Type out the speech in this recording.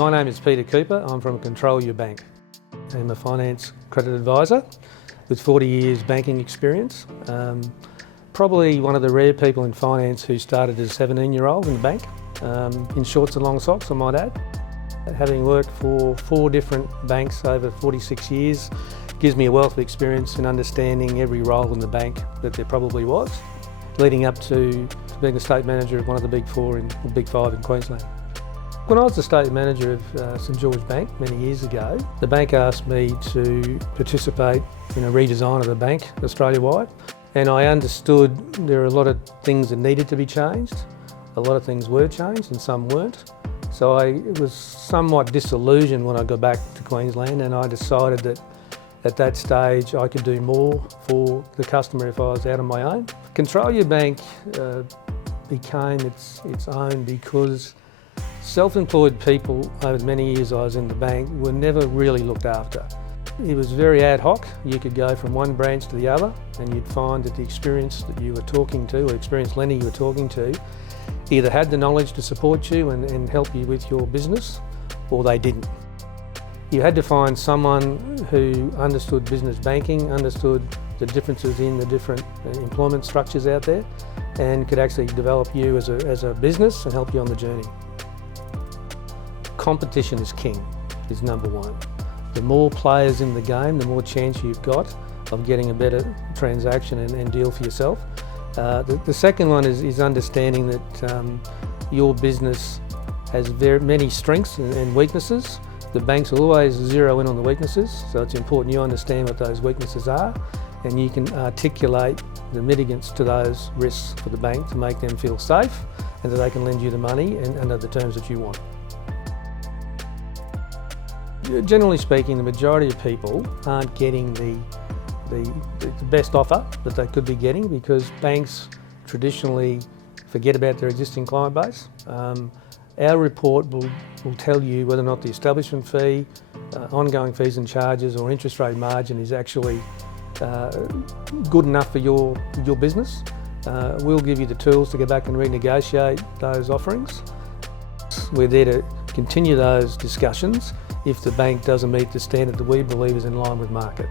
My name is Peter Cooper. I'm from Control Your Bank. I'm a finance credit advisor with 40 years banking experience. Probably one of the rare people in finance who started as a 17-year-old in the bank, in shorts and long socks, I might add. Having worked for 4 different banks over 46 years gives me a wealth of experience in understanding every role in the bank that there probably was, leading up to being the estate manager of one of the big 4 or big 5 in Queensland. When I was the estate manager of St George Bank many years ago, the bank asked me to participate in a redesign of the bank Australia-wide, and I understood there are a lot of things that needed to be changed. A lot of things were changed and some weren't. So I was somewhat disillusioned when I got back to Queensland, and I decided that at that stage I could do more for the customer if I was out on my own. Control Your Bank became its own because self-employed people over many years I was in the bank were never really looked after. It was very ad hoc. You could go from one branch to the other and you'd find that the experience that you were talking to, or experienced lender you were talking to, either had the knowledge to support you and help you with your business, or they didn't. You had to find someone who understood business banking, understood the differences in the different employment structures out there, and could actually develop you as a business and help you on the journey. Competition is king, is number one. The more players in the game, the more chance you've got of getting a better transaction and deal for yourself. The second one is understanding that your business has very many strengths and weaknesses. The banks will always zero in on the weaknesses, so it's important you understand what those weaknesses are, and you can articulate the mitigants to those risks for the bank to make them feel safe and that they can lend you the money and under the terms that you want. Generally speaking, the majority of people aren't getting the best offer that they could be getting because banks traditionally forget about their existing client base. Our report will tell you whether or not the establishment fee, ongoing fees and charges or interest rate margin is actually good enough for your business. We'll give you the tools to go back and renegotiate those offerings. We're there to continue those discussions if the bank doesn't meet the standard that we believe is in line with market.